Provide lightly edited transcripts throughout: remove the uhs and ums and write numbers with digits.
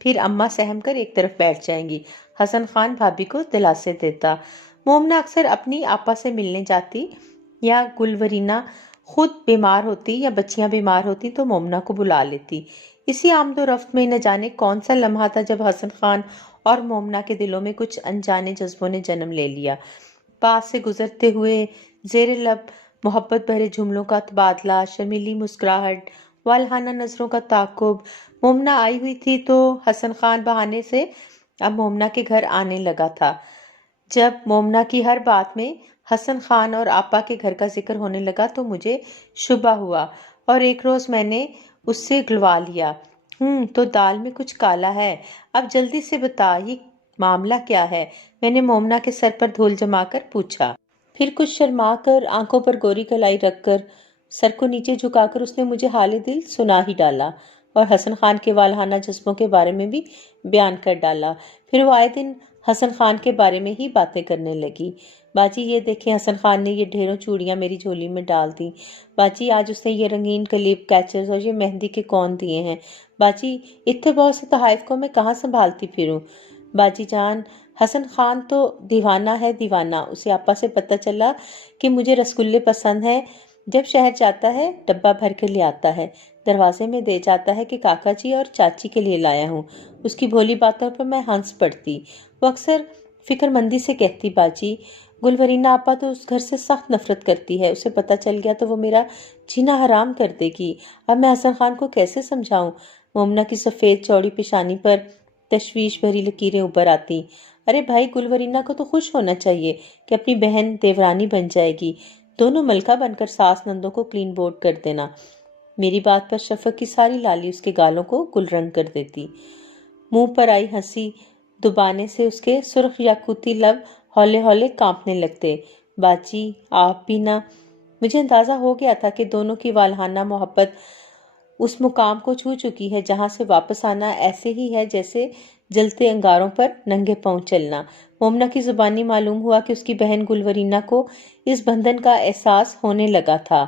پھر اماں سہم کر ایک طرف بیٹھ جائیں گی۔ حسن خان بھابھی کو دلاسے دیتا۔ مومنہ اکثر اپنی آپا سے ملنے جاتی یا گلورینہ خود بیمار ہوتی یا بچیاں بیمار ہوتی تو مومنہ کو بلا لیتی۔ اسی آمد و رفت میں نہ جانے کون سا لمحہ تھا جب حسن خان اور مومنہ کے دلوں میں کچھ انجانے جذبوں نے جنم لے لیا۔ پاس سے گزرتے ہوئے زیر لب محبت بھرے جملوں کا تبادلہ، شرمیلی مسکراہٹ، والہانہ نظروں کا تعاقب۔ مومنہ آئی ہوئی تھی تو حسن خان بہانے سے اب مومنہ کے گھر آنے لگا تھا۔ جب مومنہ کی ہر بات میں حسن خان اور آپا کے گھر کا ذکر ہونے لگا تو مجھے شبہ ہوا اور ایک روز میں نے اس سے گلوا لیا، تو دال میں کچھ کالا ہے، اب جلدی سے بتا یہ معاملہ کیا ہے؟ میں نے مومنہ کے سر پر دھول جما کر پوچھا۔ پھر کچھ شرما کر آنکھوں پر گوری کلائی رکھ کر سر کو نیچے جھکا کر اس نے مجھے حال دل سنا ہی ڈالا اور حسن خان کے والہانہ جذبوں کے بارے میں بھی بیان کر ڈالا۔ پھر وہ آئے دن حسن خان کے بارے میں ہی باتیں کرنے لگی۔ باجی یہ دیکھیں، حسن خان نے یہ ڈھیروں چوڑیاں میری جھولی میں ڈال دیں۔ باجی آج اس نے یہ رنگین کلیپ کیچرز اور یہ مہندی کے کون دیے ہیں۔ باجی اتنے بہت سے تحائف کو میں کہاں سنبھالتی پھروں۔ باجی جان، حسن خان تو دیوانہ ہے دیوانہ۔ اسے آپا سے پتہ چلا کہ مجھے رسگلے پسند ہیں، جب شہر جاتا ہے ڈبہ بھر کے لے آتا ہے، دروازے میں دے جاتا ہے کہ کاکا جی اور چاچی کے لیے لایا ہوں۔ اس کی بھولی باتوں پر میں ہنس پڑتی۔ وہ اکثر فکر مندی سے کہتی، باجی گلورینہ آپا تو اس گھر سے سخت نفرت کرتی ہے، اسے پتہ چل گیا تو وہ میرا جینا حرام کر دے گی۔ اب میں حسن خان کو کیسے سمجھاؤں؟ مومنہ کی سفید چوڑی پیشانی پر تشویش بھری لکیریں ابھر آتی۔ ارے بھائی، گلورینہ کو تو خوش ہونا چاہیے کہ اپنی بہن دیورانی بن جائے گی، دونوں ملکہ بن کر ساس نندوں کو کلین بورڈ کر دینا۔ میری بات پر شفق کی ساری لالی اس کے گالوں کو گل رنگ کر دیتی۔ منہ پر آئی ہنسی دبانے سے اس کے سرخ یاقوتی لب ہولے ہولے کانپنے لگتے۔ باجی آپ بھی نہ۔ مجھے اندازہ ہو گیا تھا کہ دونوں کی والہانہ محبت اس مقام کو چھو چکی ہے جہاں سے واپس آنا ایسے ہی ہے جیسے جلتے انگاروں پر ننگے پاؤں چلنا۔ مومنہ کی زبانی معلوم ہوا کہ اس کی بہن گلورینہ کو اس بندھن کا احساس ہونے لگا تھا۔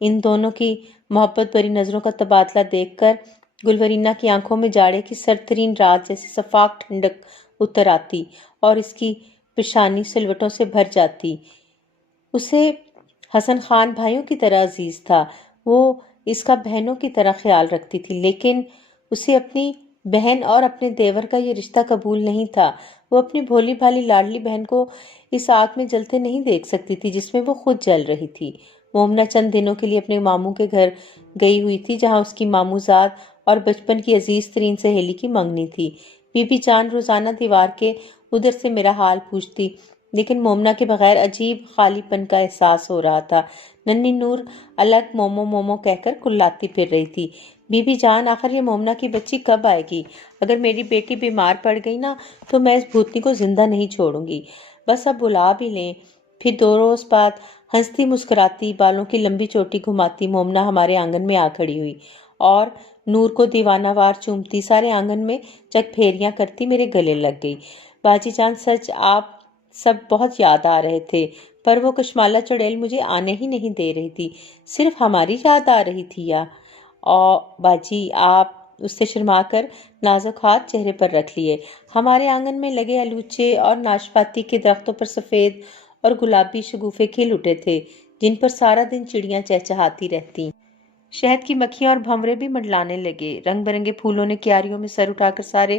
ان دونوں کی محبت بھری نظروں کا تبادلہ دیکھ کر گلورینہ کی آنکھوں میں جاڑے کی سرد ترین رات جیسی شفاف ٹھنڈک اتر آتی اور اس کی پیشانی سلوٹوں سے بھر جاتی۔ اسے حسن خان بھائیوں کی طرح عزیز تھا، وہ اس کا بہنوں کی طرح خیال رکھتی تھی، لیکن اسے اپنی بہن اور اپنے دیور کا یہ رشتہ قبول نہیں تھا۔ وہ اپنی بھولی بھالی لاڈلی بہن کو اس آگ میں جلتے نہیں دیکھ سکتی تھی جس میں وہ خود جل رہی تھی۔ مومنہ چند دنوں کے لیے اپنے ماموں کے گھر گئی ہوئی تھی جہاں اس کی ماموں زاد اور بچپن کی عزیز ترین سہیلی کی منگنی تھی۔ بی بی جان روزانہ دیوار کے ادھر سے میرا حال پوچھتی، لیکن مومنہ کے بغیر عجیب خالی پن کا احساس ہو رہا تھا۔ ننھی نور الگ مومو مومو کہہ کر کلاتی پھر رہی تھی۔ بی بی جان آخر یہ مومنہ کی بچی کب آئے گی؟ اگر میری بیٹی بیمار پڑ گئی نا تو میں اس بھوتنی کو زندہ نہیں چھوڑوں گی۔ بس اب بلا بھی لیں۔ پھر 2 روز بعد ہنستی مسکراتی بالوں کی لمبی چوٹی گھماتی مومنہ ہمارے آنگن میں آ کھڑی ہوئی اور نور کو دیوانہ وار چومتی سارے آنگن میں چک پھیریاں کرتی میرے گلے لگ گئی۔ باجی جان سچ آپ سب بہت یاد آ رہے تھے، پر وہ کشمالہ چڑیل مجھے آنے ہی نہیں دے رہی تھی۔ صرف ہماری یاد آ رہی تھی یا؟ باجی آپ، اس سے شرما کر نازک ہاتھ چہرے پر رکھ لیے۔ ہمارے آنگن میں لگے الوچے اور ناشپاتی کے درختوں پر سفید اور گلابی شگوفے کھل اٹھے تھے جن پر سارا دن چڑیاں چہچہاتی رہتی۔ شہد کی مکھیاں اور بھنورے بھی منڈلانے لگے۔ رنگ برنگے پھولوں نے کیاریوں میں سر اٹھا کر سارے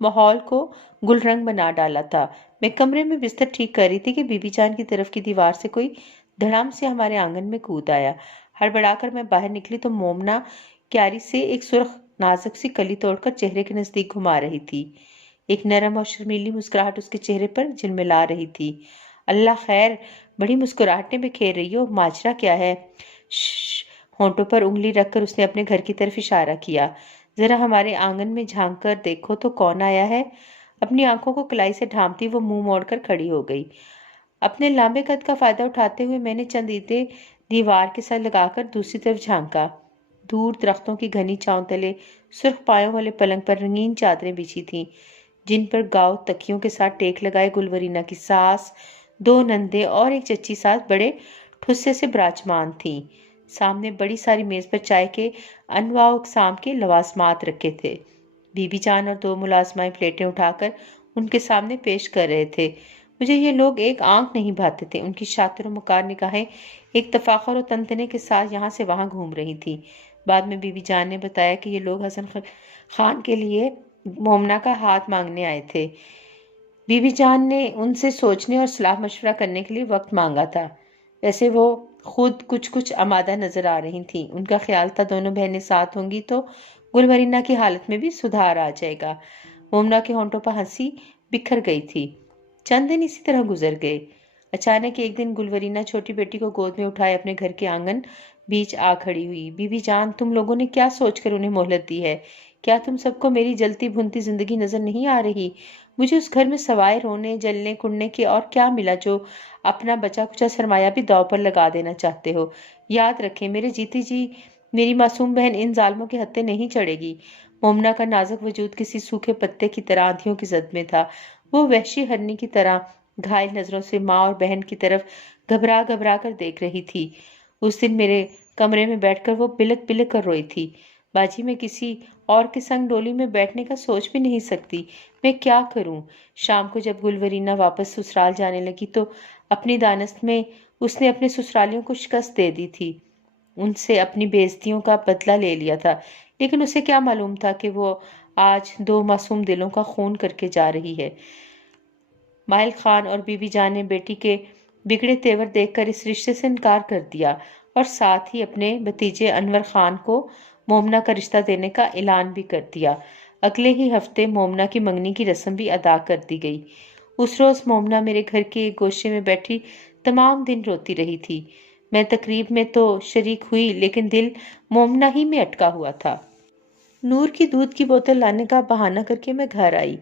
ماحول کو گل رنگ بنا ڈالا تھا۔ میں کمرے میں بستر ٹھیک کر رہی تھی کہ بی بی جان کی طرف کی دیوار سے کوئی دھڑام سے ہمارے آنگن میں کود آیا۔ ہڑبڑا کر میں باہر نکلی تو مومنہ کیاری سے ایک سرخ نازک سی کلی توڑ کر چہرے کے نزدیک گھما رہی تھی۔ ایک نرم اور شرمیلی مسکراہٹ اس کے چہرے پر جلملا رہی تھی۔ اللہ خیر، بڑی مسکراہٹیں بکھیر رہی ہو، ماجرا کیا ہے؟ شش، ہونٹوں پر انگلی رکھ کر اس نے اپنے گھر کی طرف اشارہ کیا۔ ذرا ہمارے آنگن میں جھانک کر دیکھو تو کون آیا ہے؟ اپنی آنکھوں کو کلائی سے ڈھانپتی وہ منہ موڑ کر کھڑی ہو گئی۔ اپنے لمبے قد کا فائدہ اٹھاتے ہوئے میں نے چند اینٹیں دیوار کے ساتھ لگا کر دوسری طرف جھانکا۔ دور درختوں کی گھنی چھاؤں تلے سرخ پایوں والے پلنگ پر رنگین چادریں بچھی تھیں جن پر گاؤ تکیوں کے ساتھ ٹیک لگائے گلورینہ کی ساس، 2 نندے اور ایک چچی ساس بڑے ٹھسے سے براجمان تھیں۔ سامنے بڑی ساری میز پر چائے کے انواع و اقسام کے لوازمات رکھے تھے۔ بی بی جان اور 2 ملازمائیں پلیٹیں اٹھا کر ان کے سامنے پیش کر رہے تھے۔ مجھے یہ لوگ ایک آنکھ نہیں بھاتے تھے۔ ان کی شاطر و مکار نگاہیں ایک تفاخر و تنتنے کے ساتھ یہاں سے وہاں گھوم رہی تھی۔ بعد میں بی بی جان نے بتایا کہ یہ لوگ حسن خان کے لیے مومنہ کا ہاتھ مانگنے آئے تھے۔ بی بی جان نے ان سے سوچنے اور صلاح مشورہ کرنے کے لیے وقت مانگا تھا۔ ویسے وہ خود کچھ آمادہ نظر آ رہی تھیں۔ ان کا خیال تھا دونوں بہنیں ساتھ ہوں گی تو گلورینہ کی حالت میں بھی سدھار آ جائے گا۔ مومنہ کے ہونٹوں پر ہنسی بکھر گئی تھی۔ چند دن اسی طرح گزر گئے۔ اچانک ایک دن گلورینہ چھوٹی بیٹی کو گود میں اٹھائے اپنے گھر کے آنگن بیچ آ کھڑی ہوئی۔ بی بی جان، تم لوگوں نے کیا سوچ کر انہیں مہلت دی ہے؟ کیا تم سب کو میری جلتی بھنتی زندگی نظر نہیں آ رہی؟ مجھے اس گھر میں سوائے رونے جلنے کڑنے کے اور کیا ملا جو اپنا بچا کچا سرمایہ بھی داؤ پر لگا دینا چاہتے ہو؟ یاد رکھیں میرے جیتی جی میری معصوم بہن ان ظالموں کے ہتھے نہیں چڑھے گی۔ مومنہ کا نازک وجود کسی سوکھے پتے کی طرح آندھیوں کی زد میں تھا۔ وہ وحشی ہرنی کی طرح گھائل نظروں سے ماں اور بہن کی طرف گھبرا گھبرا کر دیکھ رہی تھی۔ اس دن میرے کمرے میں بیٹھ کر وہ بلک بلک کر روئی تھی۔ باجی، میں کسی اور کے سنگ ڈولی میں بیٹھنے کا سوچ بھی نہیں سکتی۔ میں کیا کروں؟ شام کو جب گلورینہ واپس سسرال جانے لگی تو اپنی دانست میں اس نے اپنے سسرالیوں کو شکست دے دی تھی، ان سے اپنی بے عزتیوں کا بدلہ لے لیا تھا، لیکن اسے کیا معلوم تھا کہ وہ آج 2 معصوم دلوں کا خون کر کے جا رہی ہے۔ مائل خان اور بی بی جان نے بیٹی کے بگڑے تیور دیکھ کر اس رشتے سے انکار کر دیا اور ساتھ ہی اپنے بھتیجے انور خان کو مومنہ کا رشتہ دینے کا اعلان بھی کر دیا۔ اگلے ہی ہفتے مومنہ کی منگنی کی رسم بھی ادا کر دی گئی۔ اس روز مومنہ میرے گھر کے ایک گوشے میں بیٹھی تمام دن روتی رہی تھی۔ میں تقریب میں تو شریک ہوئی لیکن دل مومنہ ہی میں اٹکا ہوا تھا۔ نور کی دودھ کی بوتل لانے کا بہانہ کر کے میں گھر آئی۔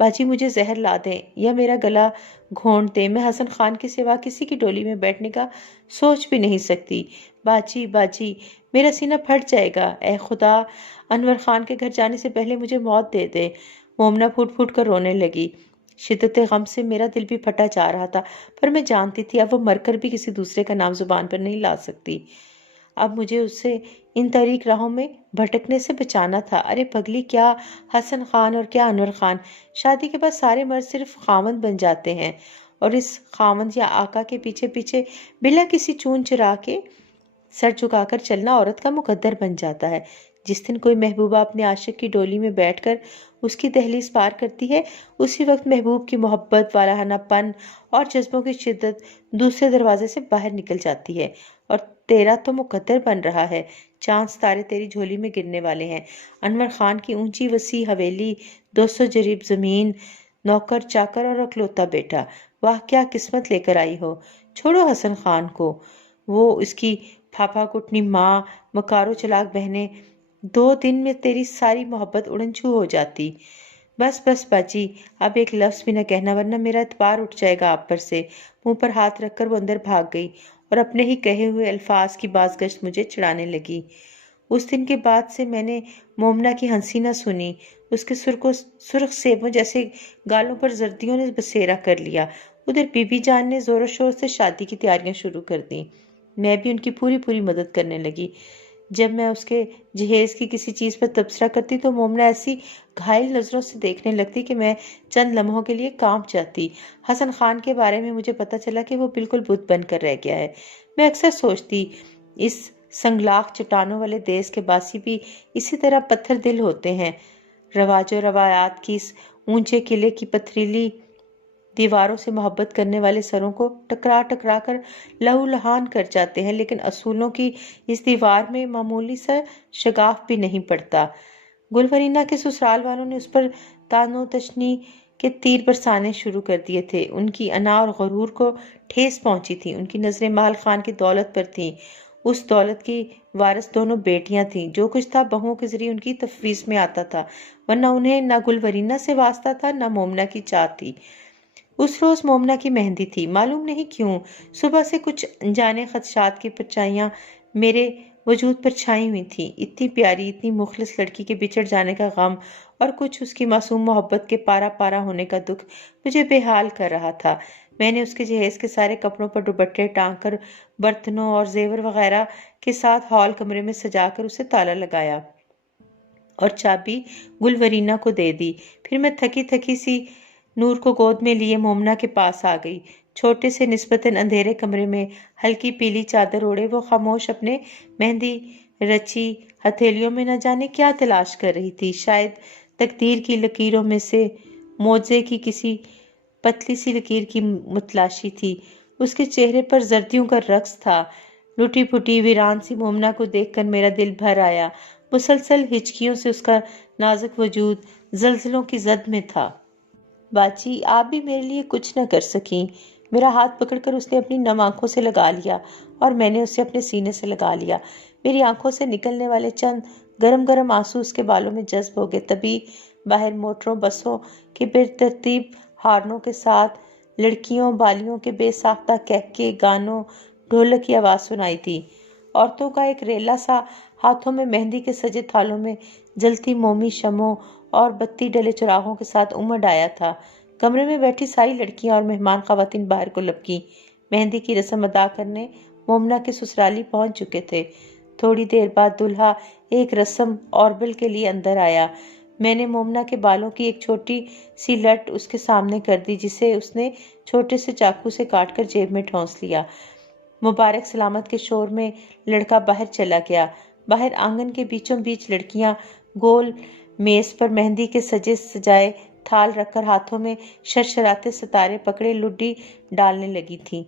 باجی، مجھے زہر لا دیں یا میرا گلا گھونٹ دیں، میں حسن خان کے سوا کسی کی ڈولی میں بیٹھنے کا سوچ بھی نہیں سکتی۔ باجی باجی، میرا سینہ پھٹ جائے گا، اے خدا، انور خان کے گھر جانے سے پہلے مجھے موت دے دے۔ مومنہ پھوٹ پھوٹ کر رونے لگی۔ شدت غم سے میرا دل بھی پھٹا جا رہا تھا، پر میں جانتی تھی اب وہ مر کر بھی کسی دوسرے کا نام زبان پر نہیں لا سکتی۔ اب مجھے اسے ان طریق راہوں میں بھٹکنے سے بچانا تھا۔ ارے پگلی، کیا حسن خان اور کیا انور خان، شادی کے بعد سارے مرد صرف خاوند بن جاتے ہیں، اور اس خاوند یا آقا کے پیچھے پیچھے بلا کسی چون چرا کے سر جھکا کر چلنا عورت کا مقدر بن جاتا ہے۔ جس دن کوئی محبوبہ اپنے عاشق کی ڈولی میں بیٹھ کر اس کی دہلیز پار کرتی ہے، اسی وقت محبوب کی محبت، والہانہ پن اور جذبوں کی شدت دوسرے دروازے سے باہر نکل جاتی ہے، اور تیرا تو مقدر بن رہا ہے۔ چاند ستارے تیری جھولی میں گرنے والے ہیں۔ انور خان کی اونچی وسیع حویلی، 200 جریب زمین، نوکر چاکر اور اکلوتا بیٹا، واہ کیا قسمت لے کر آئی ہو۔ چھوڑو حسن خان کو، وہ اس کی پھاپا کٹنی ماں، مکارو چلاک بہنیں، 2 دن میں تیری ساری محبت اڑن چھو ہو جاتی۔ بس بس باجی، اب ایک لفظ بھی نہ کہنا ورنہ میرا اعتبار اٹھ جائے گا آپ پر سے۔ منہ پر ہاتھ رکھ کر وہ اندر بھاگ گئی اور اپنے ہی کہے ہوئے الفاظ کی بازگشت مجھے چڑھانے لگی۔ اس دن کے بعد سے میں نے مومنہ کی ہنسی نہ سنی۔ اس کے سرخ سیبوں جیسے گالوں پر زردیوں نے بسیرا کر لیا۔ ادھر بی بی جان نے زور و شور سے شادی کی تیاریاں شروع کر دیں۔ میں بھی ان کی پوری مدد کرنے لگی۔ جب میں اس کے جہیز کی کسی چیز پر تبصرہ کرتی تو مومنہ ایسی گھائل نظروں سے دیکھنے لگتی کہ میں چند لمحوں کے لیے کانپ جاتی۔ حسن خان کے بارے میں مجھے پتا چلا کہ وہ بالکل بت بن کر رہ گیا ہے۔ میں اکثر سوچتی اس سنگلاخ چٹانوں والے دیس کے باسی بھی اسی طرح پتھر دل ہوتے ہیں۔ رواج و روایات کی اس اونچے قلعے کی پتھریلی دیواروں سے محبت کرنے والے سروں کو ٹکرا ٹکرا کر لہو لہان کر جاتے ہیں، لیکن اصولوں کی اس دیوار میں معمولی سا شگاف بھی نہیں پڑتا۔ گلورینہ کے سسرال والوں نے اس پر طعن و تشنیع کے تیر برسانے شروع کر دیے تھے۔ ان کی انا اور غرور کو ٹھیس پہنچی تھی۔ ان کی نظریں مال خان کی دولت پر تھیں۔ اس دولت کی وارث دونوں بیٹیاں تھیں۔ جو کچھ تھا بہوؤں کے ذریعے ان کی تفویض میں آتا تھا، ورنہ انہیں نہ گلورینہ سے واسطہ تھا نہ مومنہ کی چاہ تھی۔ اس روز مومنہ کی مہندی تھی۔ معلوم نہیں کیوں صبح سے کچھ انجانے خدشات کی پرچھائیاں میرے وجود پر چھائی ہوئی تھیں۔ اتنی پیاری، اتنی مخلص لڑکی کے بچھڑ جانے کا غم اور کچھ اس کی معصوم محبت کے پارا پارا ہونے کا دکھ مجھے بے حال کر رہا تھا۔ میں نے اس کے جہیز کے سارے کپڑوں پر دوپٹے ٹانگ کر برتنوں اور زیور وغیرہ کے ساتھ ہال کمرے میں سجا کر اسے تالا لگایا اور چابی گلورینہ کو دے دی۔ پھر میں تھکی تھکی سی نور کو گود میں لیے مومنا کے پاس آ گئی۔ چھوٹے سے نسبتاً اندھیرے کمرے میں ہلکی پیلی چادر اوڑے وہ خاموش اپنے مہندی رچی ہتھیلیوں میں نہ جانے کیا تلاش کر رہی تھی۔ شاید تقدیر کی لکیروں میں سے معجزے کی کسی پتلی سی لکیر کی متلاشی تھی۔ اس کے چہرے پر زردیوں کا رقص تھا۔ لٹی پھٹی ویران سی مومنا کو دیکھ کر میرا دل بھر آیا۔ مسلسل ہچکیوں سے اس کا نازک وجود زلزلوں کی زد میں تھا۔ باجی آپ بھی میرے لیے کچھ نہ کر سکیں۔ میرا ہاتھ پکڑ کر اس نے اپنی نم آنکھوں سے لگا لیا اور میں نے اسے اپنے سینے سے لگا لیا۔ میری آنکھوں سے نکلنے والے چند گرم گرم آنسو اس کے بالوں میں جذب ہو گئے۔ تبھی باہر موٹروں بسوں کے بے ترتیب ہارنوں کے ساتھ لڑکیوں بالیوں کے بے ساختہ کہکے گانوں ڈھولک کی آواز سنائی تھی۔ عورتوں کا ایک ریلا سا ہاتھوں میں مہندی کے سجے تھالوں میں جلتی مومی شمعوں اور بتی ڈلے چراغوں کے ساتھ امڈ آیا تھا۔ کمرے میں بیٹھی ساری لڑکیاں اور مہمان خواتین باہر کو لپکیں۔ مہندی کی رسم ادا کرنے مومنا کے سسرالی پہنچ چکے تھے۔ تھوڑی دیر بعد دلہا ایک رسم اوربل کے لیے اندر آیا۔ میں نے مومنا کے بالوں کی ایک چھوٹی سی لٹ اس کے سامنے کر دی جسے اس نے چھوٹے سے چاقو سے کاٹ کر جیب میں ٹھونس لیا۔ مبارک سلامت کے شور میں لڑکا باہر چلا گیا۔ باہر آنگن کے بیچوں بیچ لڑکیاں گول میز پر مہندی کے سجے سجائے تھال رکھ کر ہاتھوں میں شرشراتے ستارے پکڑے لڈی ڈالنے لگی تھیں۔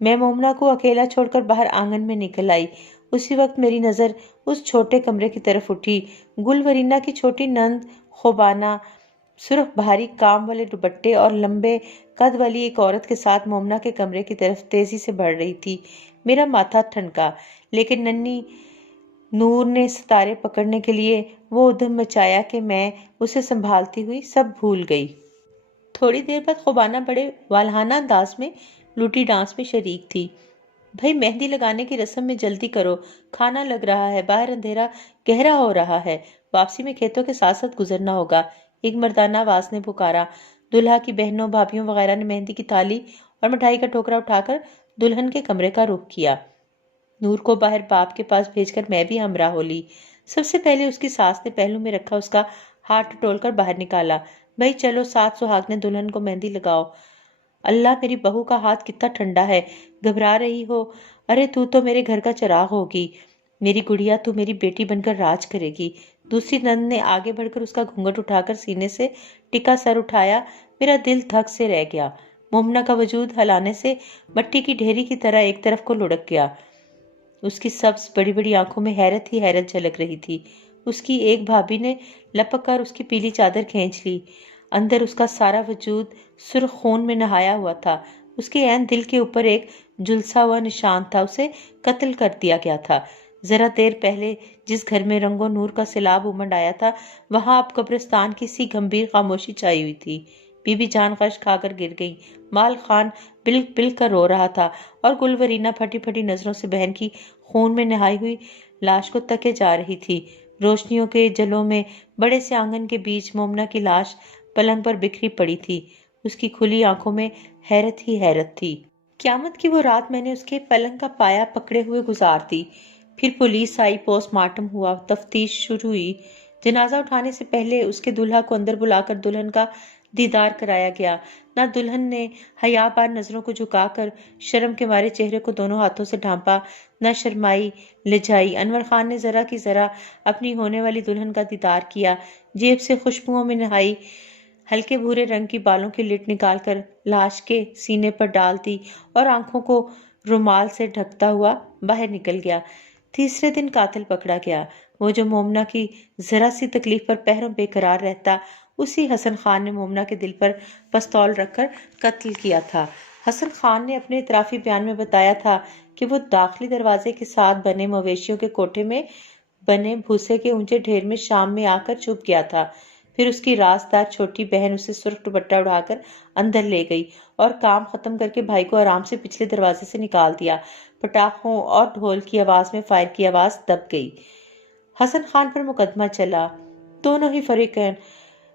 میں مومنا کو اکیلا چھوڑ کر باہر آنگن میں نکل آئی۔ اسی وقت میری نظر اس چھوٹے کمرے کی طرف اٹھی۔ گلورینہ کی چھوٹی نند خوبانہ سرخ بھاری کام والے دوپٹے اور لمبے قد والی ایک عورت کے ساتھ مومنا کے کمرے کی طرف تیزی سے بڑھ رہی تھی۔ میرا ماتھا ٹھنکا، لیکن ننھی نور نے ستارے پکڑنے کے لیے وہ ادھم مچایا کہ میں اسے سنبھالتی ہوئی سب بھول گئی۔ تھوڑی دیر بعد خوبانہ بڑے والہانہ انداز میں لوٹی ڈانس میں شریک تھی۔ بھئی مہندی لگانے کی رسم میں جلدی کرو، کھانا لگ رہا ہے، باہر اندھیرا گہرا ہو رہا ہے، واپسی میں کھیتوں کے ساتھ ساتھ گزرنا ہوگا، ایک مردانہ آواز نے پکارا۔ دلہا کی بہنوں بھابھیوں وغیرہ نے مہندی کی تھالی اور مٹھائی کا ٹوکرا اٹھا کر دلہن کے کمرے کا رخ کیا۔ نور کو باہر باپ کے پاس بھیج کر میں بھی ہمراہ ہو لی۔ سب سے پہلے اس کی ساس نے پہلو میں رکھا اس کا ہاتھ ٹٹول کر باہر نکالا۔ بھائی چلو سات سہاگنے دلہن کو مہندی لگاؤ۔ اللہ میری بہو کا ہاتھ کتنا ٹھنڈا ہے، گھبرا رہی ہو؟ ارے تو میرے گھر کا چراغ ہوگی، میری گڑیا تو میری بیٹی بن کر راج کرے گی۔ دوسری نند نے آگے بڑھ کر اس کا گھونگھٹ اٹھا کر سینے سے ٹکا سر اٹھایا۔ میرا دل دھک سے رہ گیا۔ مومنا کا وجود ہلانے سے مٹی کی ڈھیری کی طرح ایک طرف کو لڑک گیا۔ اس کی سبز بڑی بڑی آنکھوں میں حیرت ہی حیرت جھلک رہی تھی۔ اس کی ایک بھابھی نے لپک کر اس کی پیلی چادر کھینچ لی۔ اندر اس کا سارا وجود سرخ خون میں نہایا ہوا تھا۔ اس کے عین دل کے اوپر ایک جھلسا ہوا نشان تھا، اسے قتل کر دیا گیا تھا۔ ذرا دیر پہلے جس گھر میں رنگ و نور کا سیلاب امڈ آیا تھا وہاں اب قبرستان کی سی گمبھیر خاموشی چھائی ہوئی تھی۔ بی بی جان غش کھا کر گر گئی، مال خان بلک بلک کر رو رہا تھا اور گلورینہ پھٹی پھٹی نظروں سے بہن کی خون میں نہائی ہوئی لاش کو تکے جا رہی تھی۔ روشنیوں کے جلوں میں بڑے سے آنگن کے بیچ مومنا کی لاش پلنگ پر بکھری پڑی تھی۔ اس کی کھلی آنکھوں میں حیرت ہی حیرت تھی۔ قیامت کی وہ رات میں نے اس کے پلنگ کا پایا پکڑے ہوئے گزار دی۔ پھر پولیس آئی، پوسٹ مارٹم ہوا، تفتیش شروع ہوئی۔ جنازہ اٹھانے سے پہلے اس کے دلہا کو اندر بلا کر دلہن کا دیدار کرایا گیا۔ نہ دلہن نے حیا بار نظروں کو جھکا کر شرم کے مارے چہرے کو دونوں ہاتھوں سے ڈھانپا، نہ شرمائی لجائی۔ انور خان نے ذرا کی ذرا اپنی ہونے والی دلہن کا دیدار کیا، جیب سے خوشبوؤں میں نہائی ہلکے بھورے رنگ کی بالوں کی لٹ نکال کر لاش کے سینے پر ڈال دی اور آنکھوں کو رومال سے ڈھکتا ہوا باہر نکل گیا۔ تیسرے دن قاتل پکڑا گیا، وہ جو مومنا کی ذرا سی تکلیف پر پہروں بے قرار رہتا، اسی حسن خان نے مومنا کے دل پر پستول رکھ کر قتل کیا تھا۔ حسن خان نے اپنے اعترافی بیان میں بتایا تھا کہ وہ داخلی دروازے کے ساتھ بنے مویشیوں کے کوٹھے میں بنے بھوسے کے اونچے ڈھیر میں شام میں آ کر چھپ گیا تھا۔ پھر اس کی رازدار چھوٹی بہن اسے سرخ دوپٹہ اڑا کر اندر لے گئی اور کام ختم کر کے بھائی کو آرام سے پچھلے دروازے سے نکال دیا۔ پٹاخوں اور ڈھول کی آواز میں فائر کی آواز دب گئی۔ حسن خان پر مقدمہ چلا، دونوں ہی فریقین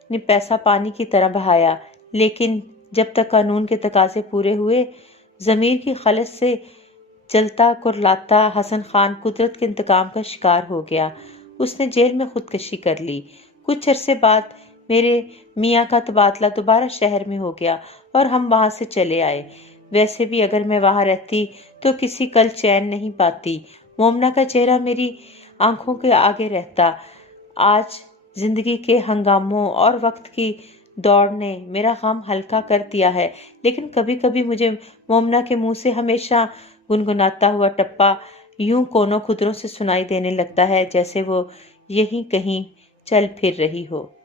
نے پیسہ پانی کی طرح بہایا، لیکن جب تک قانون کے تقاضے پورے ہوئے، ضمیر کی خلش سے جلتا کرلاتا حسن خان قدرت کے انتقام کا شکار ہو گیا۔ اس نے جیل میں خودکشی کر لی۔ کچھ عرصے بعد میرے میاں کا تبادلہ دوبارہ شہر میں ہو گیا اور ہم وہاں سے چلے آئے۔ ویسے بھی اگر میں وہاں رہتی تو کسی کل چین نہیں پاتی۔ مومنہ کا چہرہ میری آنکھوں کے آگے رہتا۔ آج زندگی کے ہنگاموں اور وقت کی دوڑ نے میرا غم ہلکا کر دیا ہے، لیکن کبھی کبھی مجھے مومنہ کے منہ سے ہمیشہ گنگناتا ہوا ٹپا یوں کونوں خدروں سے سنائی دینے لگتا ہے، جیسے وہ یہیں کہیں چل پھر رہی ہو۔